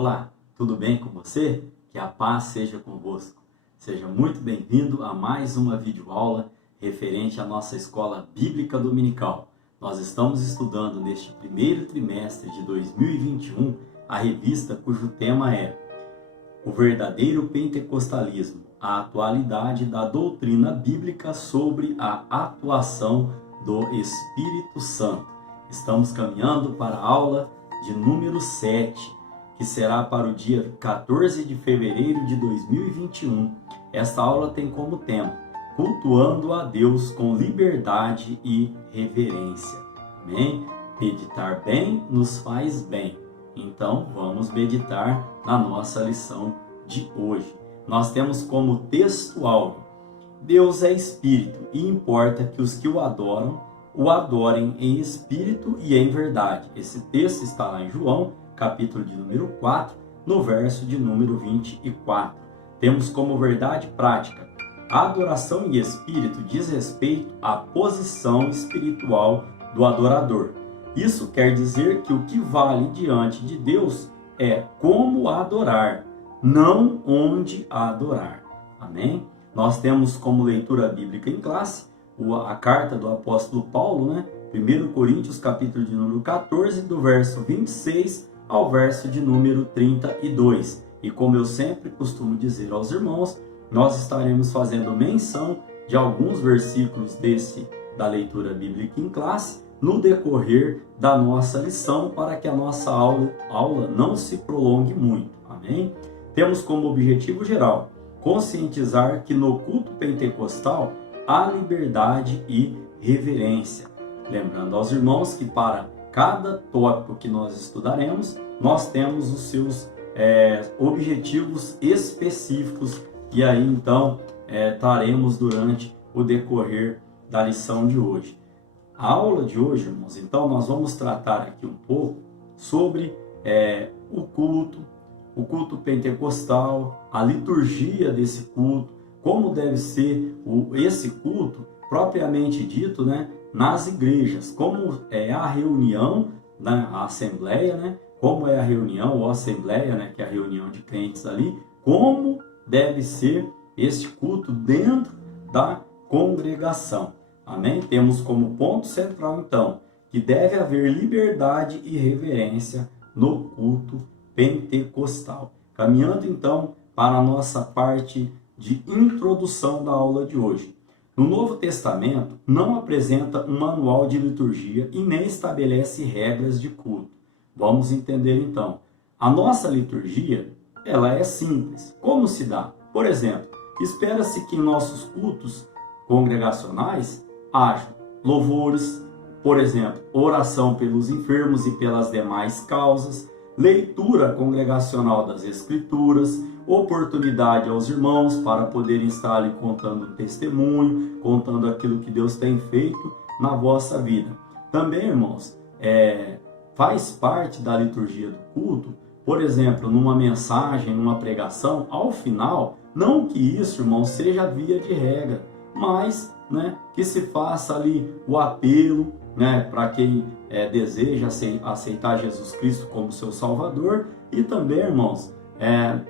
Olá, tudo bem com você? Que a paz seja convosco. Seja muito bem-vindo a mais uma videoaula referente à nossa escola bíblica dominical. Nós estamos estudando neste primeiro trimestre de 2021 a revista cujo tema é O Verdadeiro Pentecostalismo, a atualidade da doutrina bíblica sobre a atuação do Espírito Santo. Estamos caminhando para a aula de número 7, que será para o dia 14 de fevereiro de 2021. Esta aula tem como tema Cultuando a Deus com liberdade e reverência. Amém? Meditar bem nos faz bem. Então, vamos meditar na nossa lição de hoje. Nós temos como texto áudio: Deus é Espírito e importa que os que o adorem em espírito e em verdade. Esse texto está lá em João, capítulo de número 4, no verso de número 24. Temos como verdade prática: a adoração em espírito diz respeito à posição espiritual do adorador. Isso quer dizer que o que vale diante de Deus é como adorar, não onde adorar. Amém? Nós temos como leitura bíblica em classe a carta do apóstolo Paulo, 1 Coríntios, capítulo de número 14, do verso 26 ao verso de número 32. E como eu sempre costumo dizer aos irmãos, nós estaremos fazendo menção de alguns versículos da leitura bíblica em classe no decorrer da nossa lição, para que a nossa aula não se prolongue muito. Amém? Temos como objetivo geral conscientizar que no culto pentecostal há liberdade e reverência. Lembrando aos irmãos que para cada tópico que nós estudaremos, nós temos os seus objetivos específicos, e aí então traremos durante o decorrer da lição de hoje. A aula de hoje, irmãos, então nós vamos tratar aqui um pouco sobre o culto pentecostal, a liturgia desse culto, como deve ser esse culto propriamente dito, nas igrejas, como é a reunião, a assembleia, como é a reunião ou assembleia, que é a reunião de crentes ali, como deve ser este culto dentro da congregação. Amém? Temos como ponto central, então, que deve haver liberdade e reverência no culto pentecostal. Caminhando, então, para a nossa parte de introdução da aula de hoje. No Novo Testamento, não apresenta um manual de liturgia e nem estabelece regras de culto. Vamos entender, então. A nossa liturgia, ela é simples. Como se dá? Por exemplo, espera-se que em nossos cultos congregacionais haja louvores, por exemplo, oração pelos enfermos e pelas demais causas, leitura congregacional das Escrituras, oportunidade aos irmãos para poderem estar ali contando um testemunho, contando aquilo que Deus tem feito na vossa vida. Também, irmãos, faz parte da liturgia do culto, por exemplo, numa mensagem, numa pregação, ao final, não que isso, irmãos, seja via de regra, mas que se faça ali o apelo, para quem deseja aceitar Jesus Cristo como seu Salvador, e também, irmãos,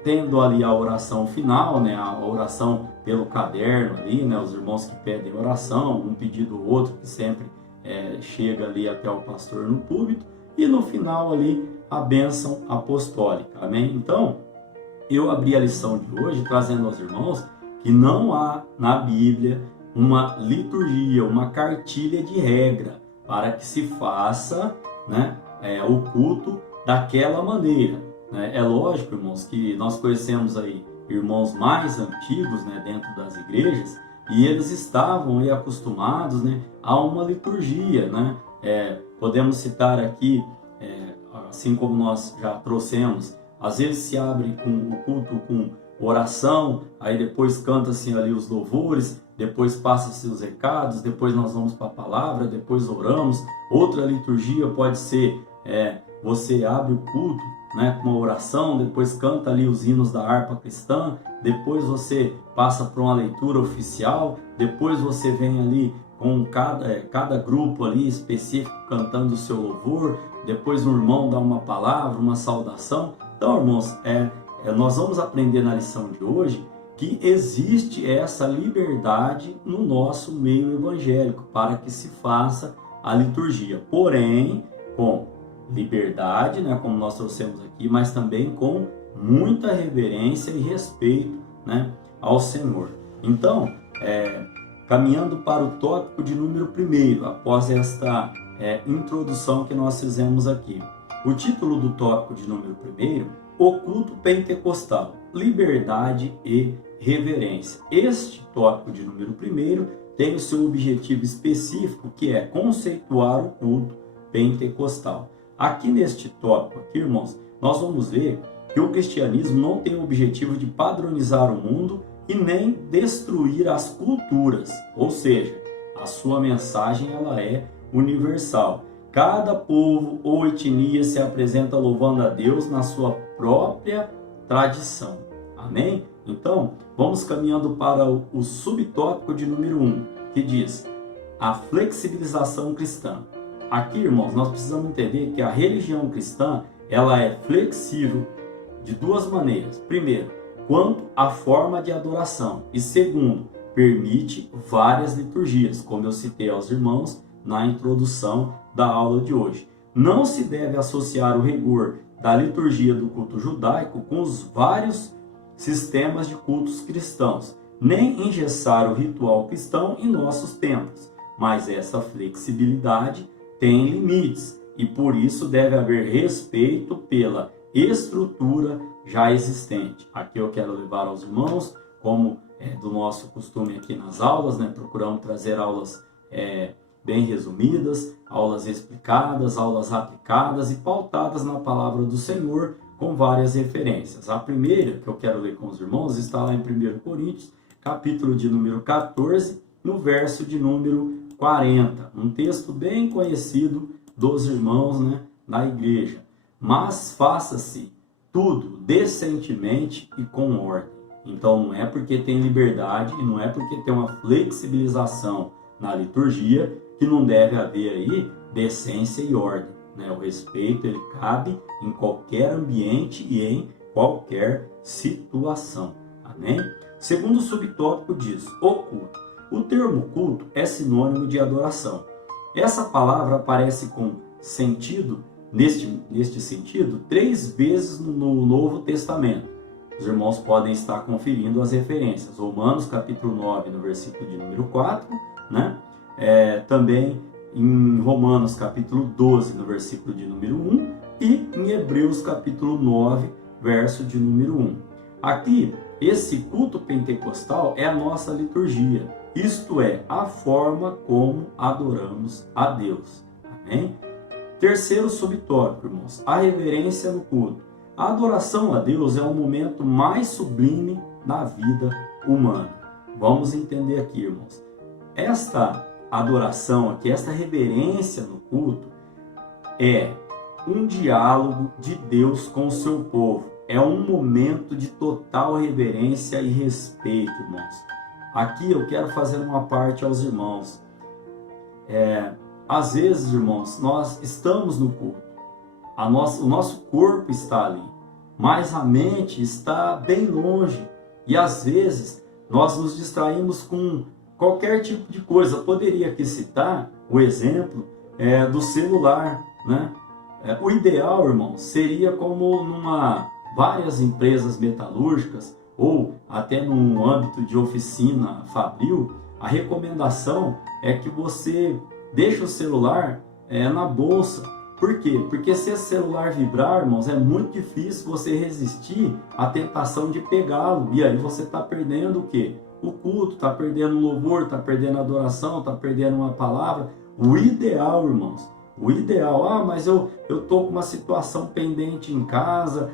tendo ali a oração final, a oração pelo caderno ali, os irmãos que pedem oração, um pedido ou outro que sempre chega ali até o pastor no púlpito, e no final ali a bênção apostólica. Amém? Então, eu abri a lição de hoje trazendo aos irmãos que não há na Bíblia uma liturgia, uma cartilha de regra para que se faça o culto daquela maneira. É lógico, irmãos, que nós conhecemos aí irmãos mais antigos dentro das igrejas, e eles estavam aí acostumados a uma liturgia. Podemos citar aqui, assim como nós já trouxemos, às vezes se abre o culto com oração, aí depois canta-se ali os louvores, depois passa-se os recados, depois nós vamos para a palavra, depois oramos. Outra liturgia pode ser, você abre o culto com uma oração, depois canta ali os hinos da harpa cristã, depois você passa para uma leitura oficial, depois você vem ali com cada grupo ali específico cantando o seu louvor, depois o irmão dá uma palavra, uma saudação. Então, irmãos, nós vamos aprender na lição de hoje que existe essa liberdade no nosso meio evangélico para que se faça a liturgia, porém com liberdade, né, como nós trouxemos aqui, mas também com muita reverência e respeito, né, ao Senhor. Então, caminhando para o tópico de número 1, após esta introdução que nós fizemos aqui. O título do tópico de número 1, o culto pentecostal, liberdade e reverência. Este tópico de número 1 tem o seu objetivo específico, que é conceituar o culto pentecostal. Aqui neste tópico, aqui, irmãos, nós vamos ver que o cristianismo não tem o objetivo de padronizar o mundo e nem destruir as culturas, ou seja, a sua mensagem ela é universal. Cada povo ou etnia se apresenta louvando a Deus na sua própria tradição. Amém? Então, vamos caminhando para o subtópico de número 1, que diz a flexibilização cristã. Aqui, irmãos, nós precisamos entender que a religião cristã ela é flexível de duas maneiras. Primeiro, quanto à forma de adoração. E segundo, permite várias liturgias, como eu citei aos irmãos na introdução da aula de hoje. Não se deve associar o rigor da liturgia do culto judaico com os vários sistemas de cultos cristãos, nem engessar o ritual cristão em nossos templos. Mas essa flexibilidade tem limites e por isso deve haver respeito pela estrutura já existente. Aqui eu quero levar aos irmãos, como é do nosso costume aqui nas aulas, né? Procuramos trazer aulas bem resumidas, aulas explicadas, aulas aplicadas e pautadas na palavra do Senhor com várias referências. A primeira que eu quero ler com os irmãos está lá em 1 Coríntios, capítulo de número 14, no verso de número 40. Um texto bem conhecido dos irmãos, né, na igreja. Mas faça-se tudo decentemente e com ordem. Então não é porque tem liberdade e não é porque tem uma flexibilização na liturgia que não deve haver aí decência e ordem, né? O respeito ele cabe em qualquer ambiente e em qualquer situação. Amém? Segundo subtópico diz o culto. O termo culto é sinônimo de adoração. Essa palavra aparece com sentido, neste sentido, 3 vezes no Novo Testamento. Os irmãos podem estar conferindo as referências. Romanos capítulo 9, no versículo de número 4, né? Também em Romanos capítulo 12, no versículo de número 1, e em Hebreus capítulo 9, verso de número 1. Aqui, esse culto pentecostal é a nossa liturgia, isto é, a forma como adoramos a Deus. Amém? Terceiro subtópico, irmãos, a reverência no culto. A adoração a Deus é o momento mais sublime da vida humana. Vamos entender aqui, irmãos. Esta adoração aqui, esta reverência no culto é um diálogo de Deus com o seu povo. É um momento de total reverência e respeito, irmãos. Aqui eu quero fazer uma parte aos irmãos. Às vezes, irmãos, nós estamos no culto. O nosso corpo está ali, mas a mente está bem longe. E às vezes nós nos distraímos com qualquer tipo de coisa. Poderia aqui citar o exemplo do celular, né? O ideal, irmãos, seria como várias empresas metalúrgicas ou até num âmbito de oficina fabril, a recomendação é que você deixe o celular na bolsa. Por quê? Porque se esse celular vibrar, irmãos, é muito difícil você resistir à tentação de pegá-lo. E aí você está perdendo o quê? O culto, está perdendo o louvor, está perdendo a adoração, está perdendo uma palavra. O ideal, irmãos, o ideal, mas eu estou com uma situação pendente em casa.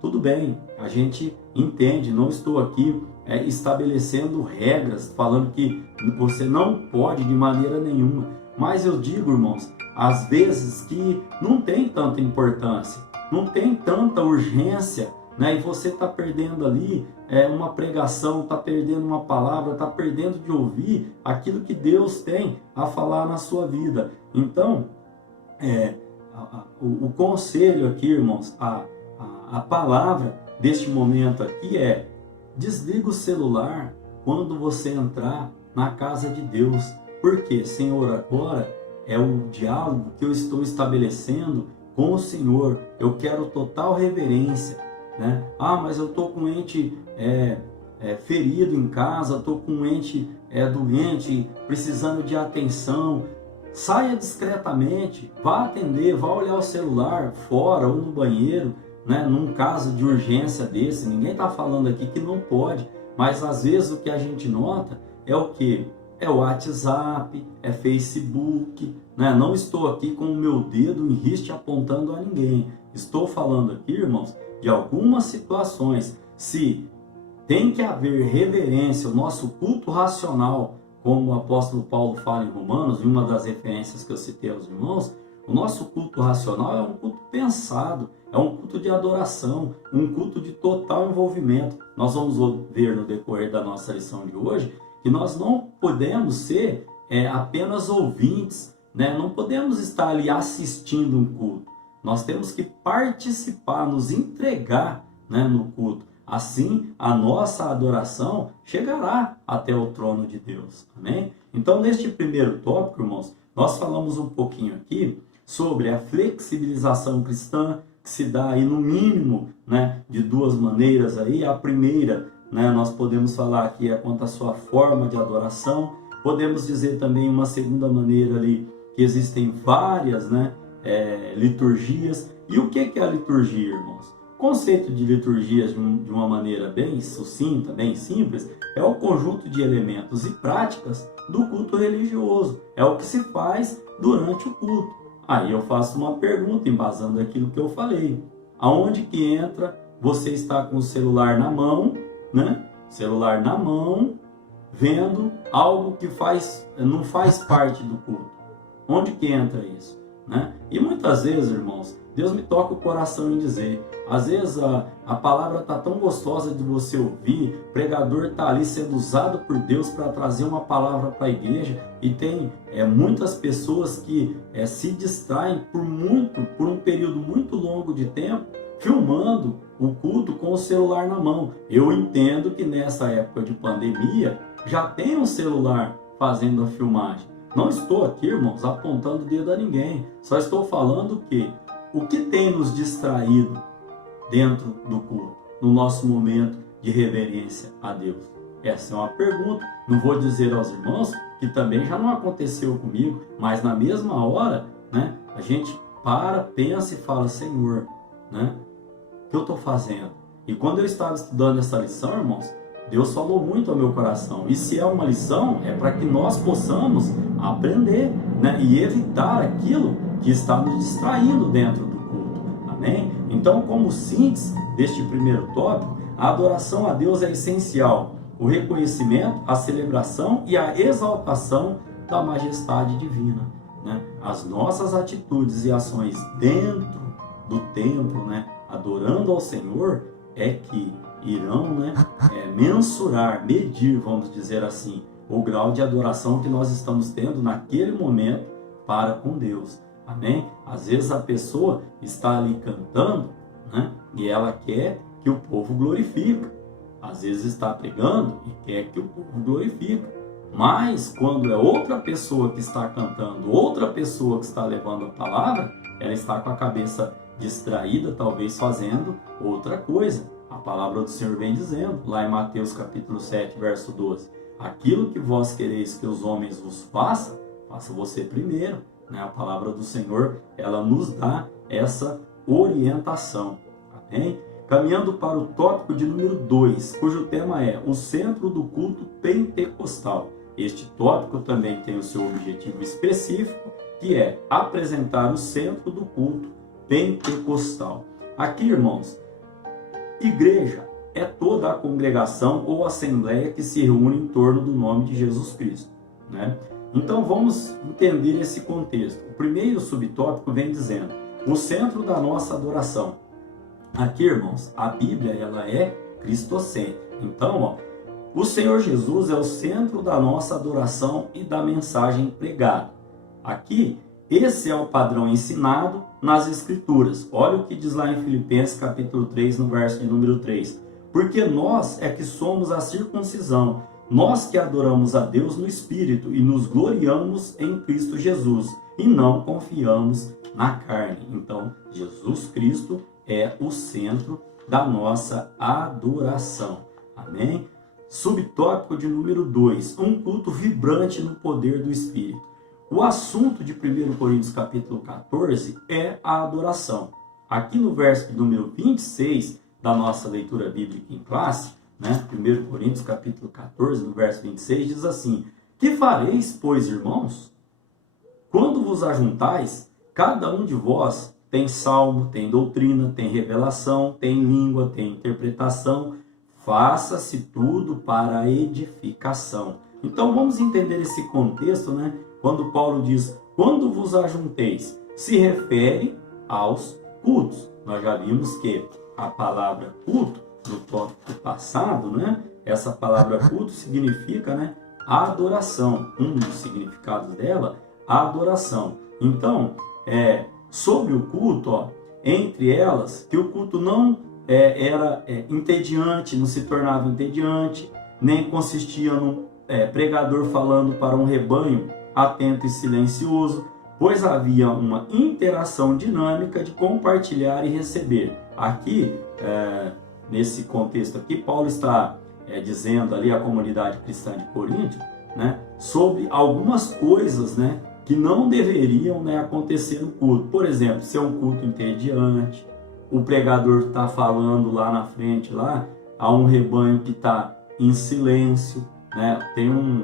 Tudo bem, a gente entende, não estou aqui estabelecendo regras, falando que você não pode de maneira nenhuma. Mas eu digo, irmãos, às vezes que não tem tanta importância, não tem tanta urgência né? E você está perdendo ali uma pregação, está perdendo uma palavra, está perdendo de ouvir aquilo que Deus tem a falar na sua vida. Então, o conselho aqui, irmãos, a palavra deste momento aqui é: desliga o celular quando você entrar na casa de Deus. Porque, Senhor, agora é o diálogo que eu estou estabelecendo com o Senhor. Eu quero total reverência, né? Ah, mas eu estou com um ente ferido em casa, estou com um ente doente, precisando de atenção. Saia discretamente, vá atender, vá olhar o celular fora ou no banheiro, né? Num caso de urgência desse. Ninguém está falando aqui que não pode, mas às vezes o que a gente nota é o quê? É o WhatsApp, é Facebook, né? Não estou aqui com o meu dedo em riste apontando a ninguém. Estou falando aqui, irmãos, de algumas situações. Se tem que haver reverência, o nosso culto racional, como o apóstolo Paulo fala em Romanos, em uma das referências que eu citei aos irmãos, o nosso culto racional é um culto pensado, é um culto de adoração, um culto de total envolvimento. Nós vamos ver no decorrer da nossa lição de hoje que nós não podemos ser apenas ouvintes, né? Não podemos estar ali assistindo um culto. Nós temos que participar, nos entregar, né, no culto. Assim, a nossa adoração chegará até o trono de Deus. Amém? Então, neste primeiro tópico, irmãos, nós falamos um pouquinho aqui sobre a flexibilização cristã, que se dá aí no mínimo, né, de duas maneiras aí. A primeira, né, nós podemos falar aqui quanto à sua forma de adoração. Podemos dizer também uma segunda maneira ali, que existem várias, né, liturgias. E o que é a liturgia, irmãos? O conceito de liturgia, de uma maneira bem sucinta, bem simples, é o conjunto de elementos e práticas do culto religioso. É o que se faz durante o culto. Aí eu faço uma pergunta, embasando aquilo que eu falei. Aonde que entra, você está com o celular na mão, né? Celular na mão, vendo algo que não faz parte do culto. Onde que entra isso, né? E muitas vezes, irmãos, Deus me toca o coração em dizer, às vezes a palavra está tão gostosa de você ouvir, o pregador está ali sendo usado por Deus para trazer uma palavra para a igreja, e tem muitas pessoas que se distraem por um período muito longo de tempo, filmando o culto com o celular na mão. Eu entendo que nessa época de pandemia já tem um celular fazendo a filmagem. Não estou aqui, irmãos, apontando o dedo a ninguém, só estou falando que o que tem nos distraído dentro do culto, no nosso momento de reverência a Deus? Essa é uma pergunta. Não vou dizer aos irmãos que também já não aconteceu comigo, mas na mesma hora, né, a gente pensa e fala: Senhor, né, o que eu estou fazendo? E quando eu estava estudando essa lição, irmãos, Deus falou muito ao meu coração. E se é uma lição, é para que nós possamos aprender, né, e evitar aquilo que está nos distraindo dentro do culto. Amém? Então, como síntese deste primeiro tópico, a adoração a Deus é essencial. O reconhecimento, a celebração e a exaltação da majestade divina, né? As nossas atitudes e ações dentro do templo, né, adorando ao Senhor, é que irão, né, medir, vamos dizer assim, o grau de adoração que nós estamos tendo naquele momento para com Deus. Amém? Às vezes a pessoa está ali cantando, né, e ela quer que o povo glorifique. Às vezes está pregando e quer que o povo glorifique. Mas quando é outra pessoa que está cantando, outra pessoa que está levando a palavra, ela está com a cabeça distraída, talvez fazendo outra coisa. A palavra do Senhor vem dizendo, lá em Mateus capítulo 7, verso 12, aquilo que vós quereis que os homens vos façam, faça você primeiro. Né? A palavra do Senhor, ela nos dá essa orientação. Amém? Caminhando para o tópico de número 2, cujo tema é o centro do culto pentecostal. Este tópico também tem o seu objetivo específico, que é apresentar o centro do culto pentecostal. Aqui, irmãos, igreja é toda a congregação ou assembleia que se reúne em torno do nome de Jesus Cristo, né? Então vamos entender esse contexto. O primeiro subtópico vem dizendo: o centro da nossa adoração. Aqui, irmãos, a Bíblia ela é cristocêntrica. Então, ó, o Senhor Jesus é o centro da nossa adoração e da mensagem pregada. Aqui, esse é o padrão ensinado nas Escrituras. Olha o que diz lá em Filipenses capítulo 3, no verso de número 3. Porque nós é que somos a circuncisão, nós que adoramos a Deus no Espírito e nos gloriamos em Cristo Jesus, e não confiamos na carne. Então, Jesus Cristo é o centro da nossa adoração. Amém? Subtópico de número 2, um culto vibrante no poder do Espírito. O assunto de 1 Coríntios capítulo 14 é a adoração. Aqui no verso de número 26 da nossa leitura bíblica em classe, né, 1 Coríntios capítulo 14, no verso 26, diz assim: Que fareis, pois, irmãos? Quando vos ajuntais, cada um de vós tem salmo, tem doutrina, tem revelação, tem língua, tem interpretação. Faça-se tudo para a edificação. Então vamos entender esse contexto, né? Quando Paulo diz, quando vos ajunteis, se refere aos cultos. Nós já vimos que a palavra culto, no tópico passado, né? Essa palavra culto significa, né, adoração. Um dos significados dela, adoração. Então, sobre o culto, ó, entre elas, que o culto não era entediante, não se tornava entediante, nem consistia num pregador falando para um rebanho atento e silencioso, pois havia uma interação dinâmica de compartilhar e receber. Aqui, nesse contexto aqui, Paulo está dizendo ali à comunidade cristã de Corinto, né, sobre algumas coisas, né, que não deveriam, né, acontecer no culto. Por exemplo, se é um culto entediante, o pregador está falando lá na frente, lá, há um rebanho que está em silêncio, né? Tem um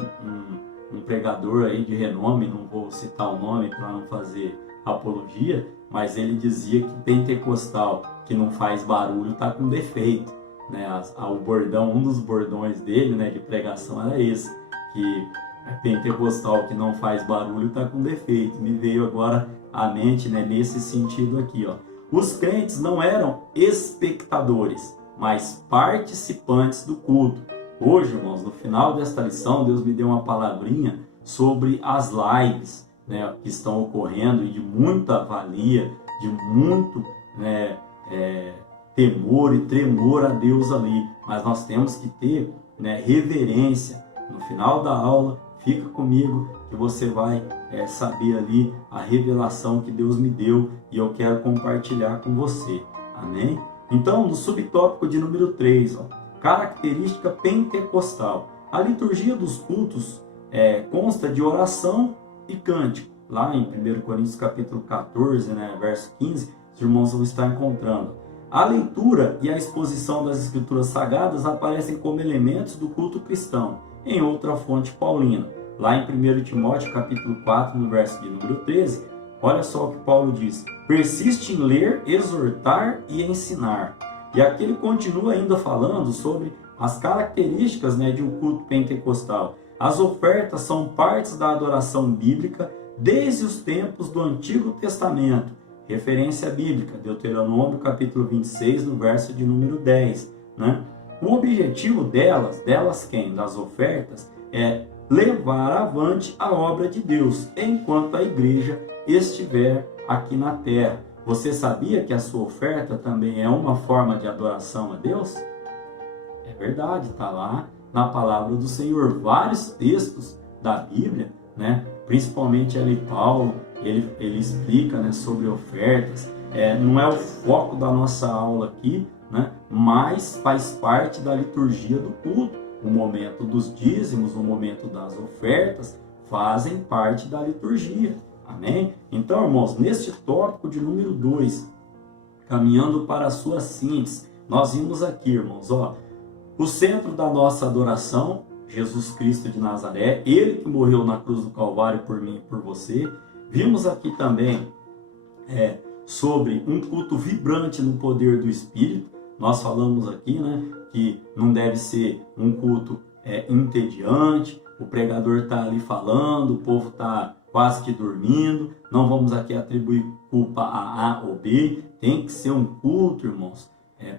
pregador aí de renome, não vou citar o nome para não fazer apologia, mas ele dizia que pentecostal que não faz barulho está com defeito, né? O bordão, um dos bordões dele, né, de pregação era esse, que pentecostal que não faz barulho está com defeito. Me veio agora à mente, né, nesse sentido aqui, ó. Os crentes não eram espectadores, mas participantes do culto. Hoje, irmãos, no final desta lição, Deus me deu uma palavrinha sobre as lives, né, que estão ocorrendo e de muita valia, de muito, né, temor e tremor a Deus ali. Mas nós temos que ter, né, reverência. No final da aula, fica comigo que você vai saber ali a revelação que Deus me deu e eu quero compartilhar com você. Amém? Então, no subtópico de número 3, ó, característica pentecostal. A liturgia dos cultos consta de oração e cântico. Lá em 1 Coríntios capítulo 14, né, verso 15, os irmãos vão estar encontrando. A leitura e a exposição das escrituras sagradas aparecem como elementos do culto cristão, em outra fonte paulina. Lá em 1 Timóteo capítulo 4, no verso de número 13, olha só o que Paulo diz: persiste em ler, exortar e ensinar. E aqui ele continua ainda falando sobre as características, né, de um culto pentecostal. As ofertas são partes da adoração bíblica desde os tempos do Antigo Testamento. Referência bíblica, Deuteronômio capítulo 26, no verso de número 10. Né? O objetivo delas quem? Das ofertas, é levar avante a obra de Deus, enquanto a igreja estiver aqui na terra. Você sabia que a sua oferta também é uma forma de adoração a Deus? É verdade, está lá na palavra do Senhor. Vários textos da Bíblia, né? Principalmente ali Paulo, ele explica, né, sobre ofertas. Não é o foco da nossa aula aqui, né? Mas faz parte da liturgia do culto. O momento dos dízimos, o momento das ofertas, fazem parte da liturgia. Amém? Então, irmãos, neste tópico de número 2, caminhando para a sua síntese, nós vimos aqui, irmãos, ó, o centro da nossa adoração, Jesus Cristo de Nazaré, Ele que morreu na cruz do Calvário por mim e por você. Vimos aqui também sobre um culto vibrante no poder do Espírito. Nós falamos aqui, né, que não deve ser um culto entediante, o pregador está ali falando, o povo está quase que dormindo. Não vamos aqui atribuir culpa a A ou B, tem que ser um culto, irmãos,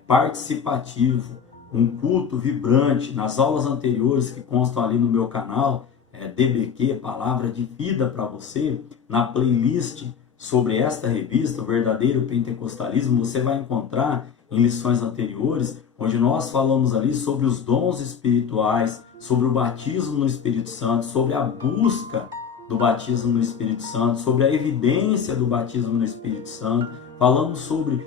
participativo, um culto vibrante. Nas aulas anteriores que constam ali no meu canal, DBQ, Palavra de Vida para você, na playlist sobre esta revista, o Verdadeiro Pentecostalismo, você vai encontrar em lições anteriores, onde nós falamos ali sobre os dons espirituais, sobre o batismo no Espírito Santo, sobre a busca do batismo no Espírito Santo, sobre a evidência do batismo no Espírito Santo. Falamos sobre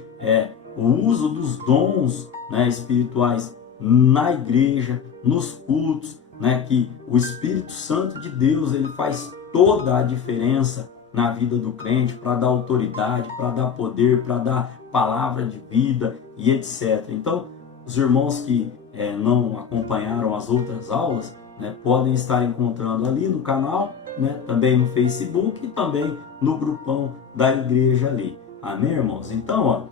o uso dos dons, né, espirituais na igreja, nos cultos, né, que o Espírito Santo de Deus ele faz toda a diferença na vida do crente, para dar autoridade, para dar poder, para dar palavra de vida e etc. Então, os irmãos que não acompanharam as outras aulas, né, podem estar encontrando ali no canal, né, também no Facebook e também no grupão da igreja ali. Amém, irmãos? Então,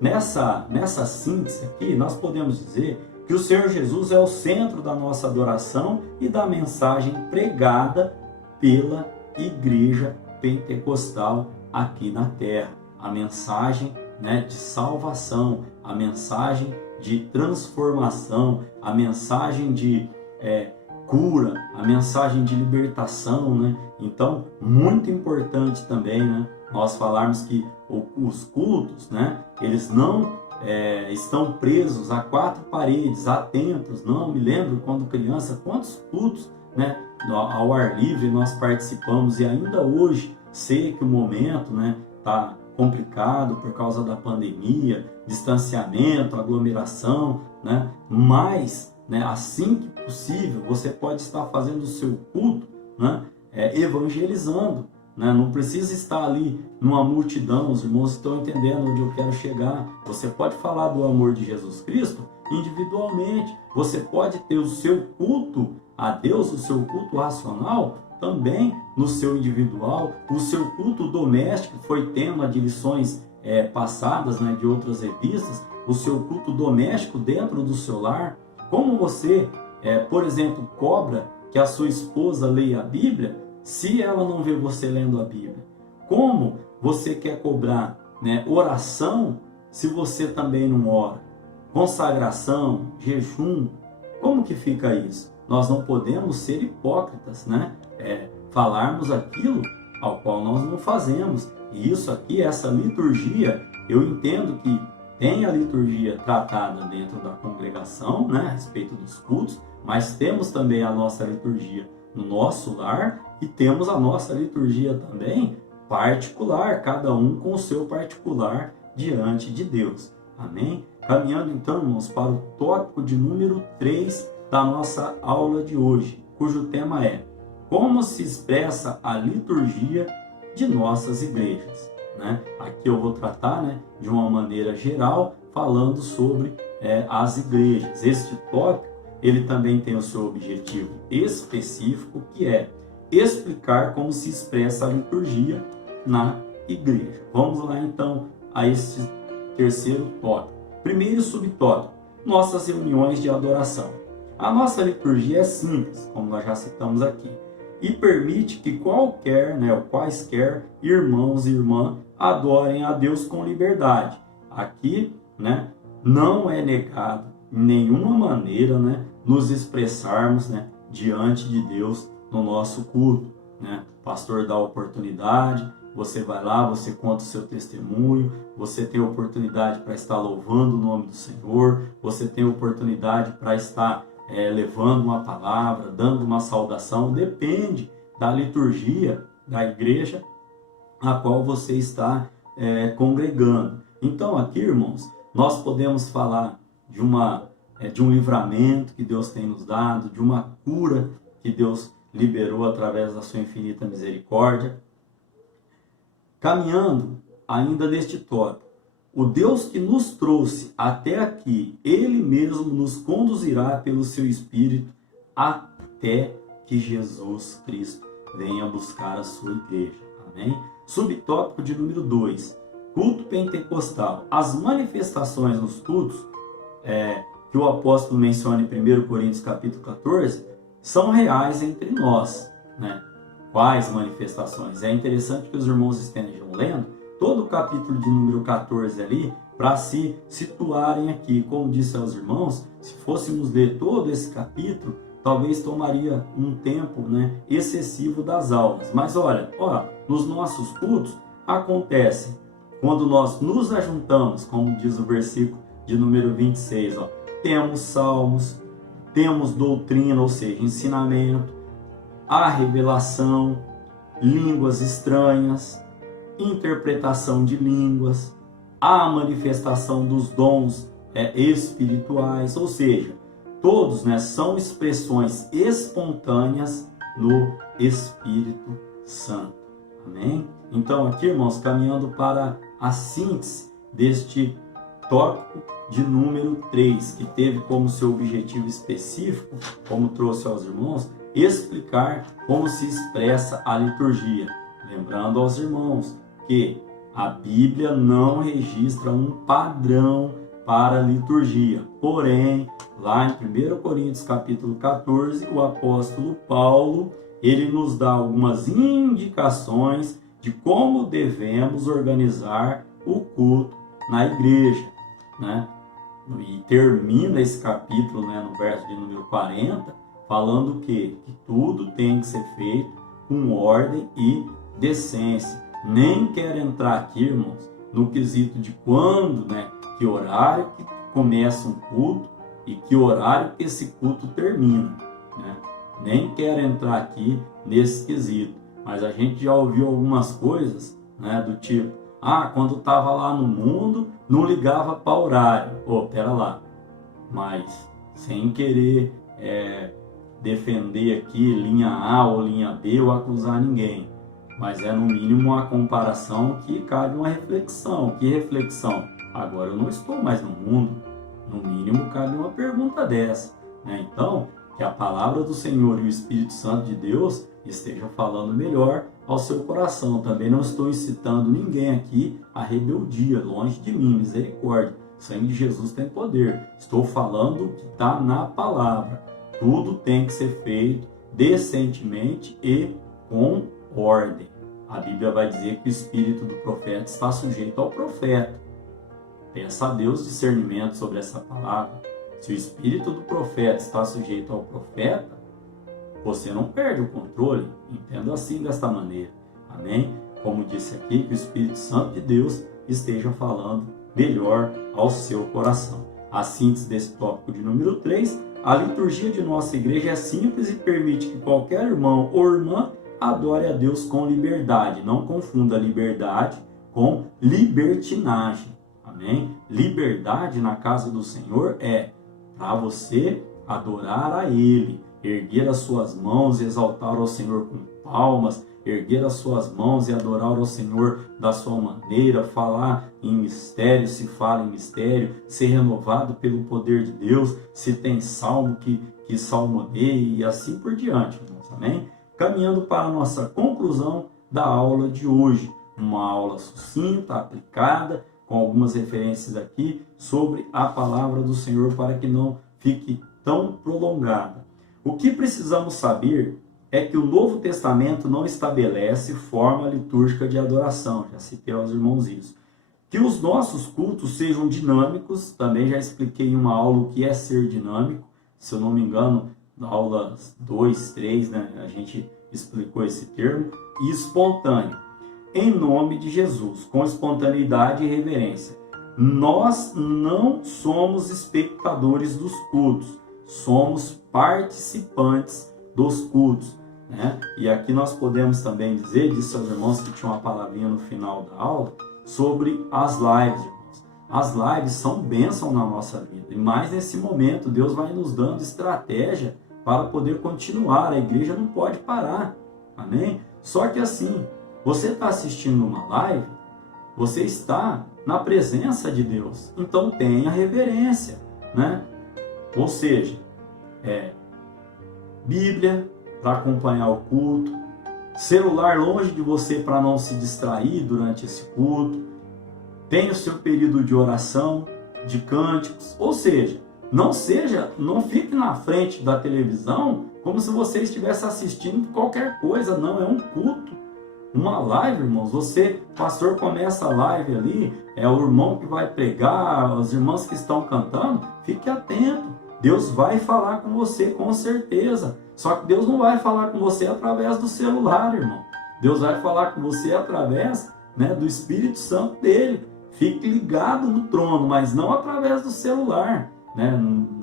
nessa síntese aqui, nós podemos dizer que o Senhor Jesus é o centro da nossa adoração e da mensagem pregada pela igreja pentecostal aqui na terra. A mensagem, né, de salvação, a mensagem de transformação, a mensagem de cura, a mensagem de libertação, né? Então, muito importante também, né, nós falarmos que os cultos, né, eles não estão presos a quatro paredes, a templos. Não, me lembro quando criança, quantos cultos, né, ao ar livre nós participamos, e ainda hoje sei que o momento, né, está complicado por causa da pandemia, distanciamento, aglomeração, né, mas, né, assim que possível, você pode estar fazendo o seu culto, né, evangelizando, né? Não precisa estar ali numa multidão. Os irmãos estão entendendo onde eu quero chegar. Você pode falar do amor de Jesus Cristo individualmente. Você pode ter o seu culto a Deus, o seu culto racional, também no seu individual. O seu culto doméstico foi tema de lições passadas, né, de outras revistas. O seu culto doméstico dentro do seu lar. Como você, por exemplo, cobra que a sua esposa leia a Bíblia, se ela não vê você lendo a Bíblia? Como você quer cobrar, né, oração se você também não ora? Consagração, jejum, como que fica isso? Nós não podemos ser hipócritas, né? Falarmos aquilo ao qual nós não fazemos. E isso aqui, essa liturgia, eu entendo que tem a liturgia tratada dentro da congregação, né, a respeito dos cultos, mas temos também a nossa liturgia no nosso lar e temos a nossa liturgia também particular, cada um com o seu particular diante de Deus. Amém? Caminhando então, irmãos, para o tópico de número 3 da nossa aula de hoje, cujo tema é como se expressa a liturgia de nossas igrejas, né? Aqui eu vou tratar, né, de uma maneira geral, falando sobre as igrejas. Este tópico ele também tem o seu objetivo específico, que é explicar como se expressa a liturgia na igreja. Vamos lá então a este terceiro tópico. Primeiro subtópico, nossas reuniões de adoração. A nossa liturgia é simples, como nós já citamos aqui, e permite que qualquer, né, ou quaisquer irmãos e irmãs adorem a Deus com liberdade. Aqui, né, não é negado em nenhuma maneira, né, nos expressarmos, né, diante de Deus no nosso culto, né? O pastor dá oportunidade, você vai lá, você conta o seu testemunho, você tem oportunidade para estar louvando o nome do Senhor, você tem oportunidade para estar levando uma palavra, dando uma saudação, depende da liturgia da igreja a qual você está congregando. Então aqui, irmãos, nós podemos falar de um livramento que Deus tem nos dado, de uma cura que Deus liberou através da sua infinita misericórdia. Caminhando ainda neste tópico, o Deus que nos trouxe até aqui, Ele mesmo nos conduzirá pelo seu Espírito até que Jesus Cristo venha buscar a sua igreja. Amém? Subtópico de número 2, culto pentecostal. As manifestações nos cultos que o apóstolo menciona em 1 Coríntios capítulo 14, são reais entre nós, né? Quais manifestações? É interessante que os irmãos estejam lendo todo o capítulo de número 14 ali, para se situarem aqui. Como disse aos irmãos, se fôssemos ler todo esse capítulo, talvez tomaria um tempo, né, excessivo das aulas. Mas olha, nos nossos cultos acontece, quando nós nos ajuntamos, como diz o versículo de número 26, temos salmos, temos doutrina, ou seja, ensinamento, a revelação, línguas estranhas, interpretação de línguas, a manifestação dos dons espirituais, ou seja, todos, né, são expressões espontâneas no Espírito Santo. Amém? Então aqui, irmãos, caminhando para a síntese deste tópico de número 3, que teve como seu objetivo específico, como trouxe aos irmãos, explicar como se expressa a liturgia. Lembrando aos irmãos que a Bíblia não registra um padrão para a liturgia. Porém, lá em 1 Coríntios capítulo 14, o apóstolo Paulo, ele nos dá algumas indicações de como devemos organizar o culto na igreja, né? E termina esse capítulo, né, no verso de número 40, falando que tudo tem que ser feito com ordem e decência. Nem quero entrar aqui, irmãos, no quesito de quando, né, que horário que começa um culto e que horário que esse culto termina, né? Nem quero entrar aqui nesse quesito, mas a gente já ouviu algumas coisas, né, do tipo, quando estava lá no mundo, não ligava para horário. Pera lá, mas sem querer defender aqui linha A ou linha B ou acusar ninguém, mas é no mínimo uma comparação que cabe uma reflexão. Que reflexão? Agora eu não estou mais no mundo, no mínimo cabe uma pergunta dessa, né? Então, que a palavra do Senhor e o Espírito Santo de Deus estejam falando melhor ao seu coração. Também não estou incitando ninguém aqui à rebeldia, longe de mim, misericórdia. O sangue de Jesus tem poder. Estou falando o que está na palavra. Tudo tem que ser feito decentemente e com ordem. A Bíblia vai dizer que o espírito do profeta está sujeito ao profeta. Peça a Deus discernimento sobre essa palavra. Se o espírito do profeta está sujeito ao profeta, você não perde o controle. Entenda assim, desta maneira. Amém? Como disse aqui, que o Espírito Santo de Deus esteja falando melhor ao seu coração. A síntese desse tópico de número 3, a liturgia de nossa igreja é simples e permite que qualquer irmão ou irmã adore a Deus com liberdade. Não confunda liberdade com libertinagem. Amém? Liberdade na casa do Senhor é para você adorar a Ele, erguer as suas mãos e exaltar ao Senhor com palmas, erguer as suas mãos e adorar ao Senhor da sua maneira, falar em mistério, se fala em mistério, ser renovado pelo poder de Deus, se tem salmo que salmodeie e assim por diante, irmãos, amém? Caminhando para a nossa conclusão da aula de hoje, uma aula sucinta, aplicada, com algumas referências aqui sobre a palavra do Senhor para que não fique tão prolongada. O que precisamos saber é que o Novo Testamento não estabelece forma litúrgica de adoração, já citei aos irmãos isso. Que os nossos cultos sejam dinâmicos, também já expliquei em uma aula o que é ser dinâmico, se eu não me engano, na aula 2, 3, né, a gente explicou esse termo, e espontâneo, em nome de Jesus, com espontaneidade e reverência. Nós não somos espectadores dos cultos, somos participantes dos cultos, né? E aqui nós podemos também dizer, disse aos irmãos que tinha uma palavrinha no final da aula, sobre as lives, irmãos. As lives são bênção na nossa vida, e mais nesse momento Deus vai nos dando estratégia para poder continuar, a igreja não pode parar, amém? Só que assim, você está assistindo uma live, você está na presença de Deus, então tenha reverência, né? Ou seja, Bíblia para acompanhar o culto, celular longe de você para não se distrair durante esse culto, tenha o seu período de oração, de cânticos, ou seja, não fique na frente da televisão como se você estivesse assistindo qualquer coisa, não, é um culto. Uma live, irmãos, você, pastor, começa a live ali, é o irmão que vai pregar, os irmãos que estão cantando, fique atento. Deus vai falar com você, com certeza. Só que Deus não vai falar com você através do celular, irmão. Deus vai falar com você através, né, do Espírito Santo dele. Fique ligado no trono, mas não através do celular. Né?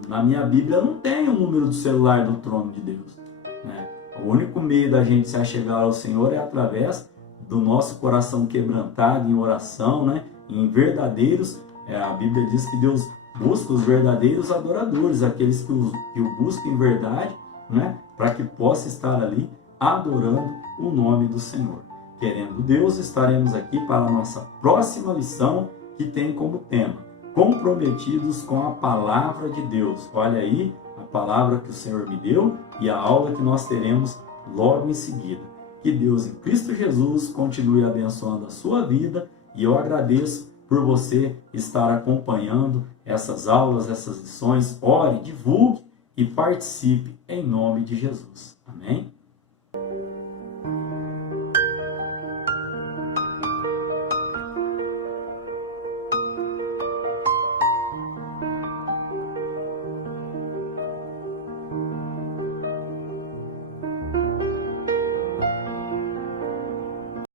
Na minha Bíblia não tem o número do celular do trono de Deus. Né? O único meio da gente se achegar ao Senhor é através do nosso coração quebrantado em oração, né? Em verdadeiros. A Bíblia diz que Deus busca os verdadeiros adoradores, aqueles que o buscam em verdade, né? Para que possa estar ali adorando o nome do Senhor. Querendo Deus, estaremos aqui para a nossa próxima lição, que tem como tema comprometidos com a palavra de Deus. Olha aí a palavra que o Senhor me deu e a aula que nós teremos logo em seguida. Que Deus em Cristo Jesus continue abençoando a sua vida, e eu agradeço por você estar acompanhando essas aulas, essas lições. Ore, divulgue e participe em nome de Jesus. Amém?